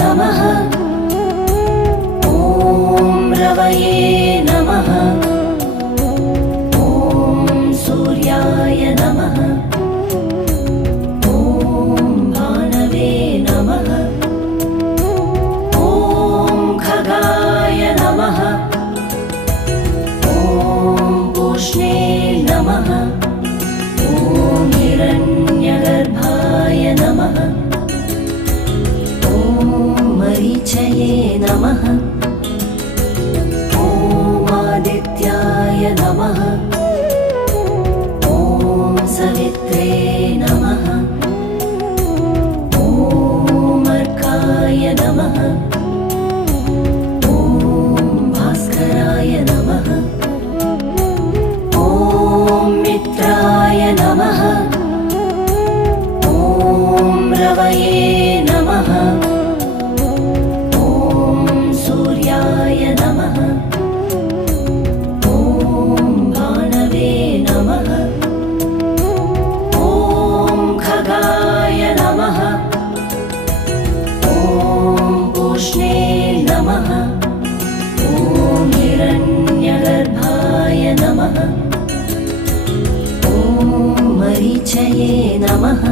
नमः। ॐ रवये नमः। ॐ सूर्याय नमः। ॐ भानवे नमः। ॐ खगाय नमः। ॐ पूष्णे नमः। ॐ हिरण्यगर्भाय नमः। ॐ मरीचये नमः। ॐ आदित्याय नमः। ॐ सवित्रे नमः। ॐ अर्काय नमः। ॐ भास्कराय नमः। ॐ मित्राय नमः। ॐ रवये नमः। ॐ सूर्याय नमः। ॐ भानवे नमः। ॐ खगाय नमः। ॐ पूष्णे नमः। ॐ हिरण्यगर्भाय नमः। ॐ मरीचये नमः।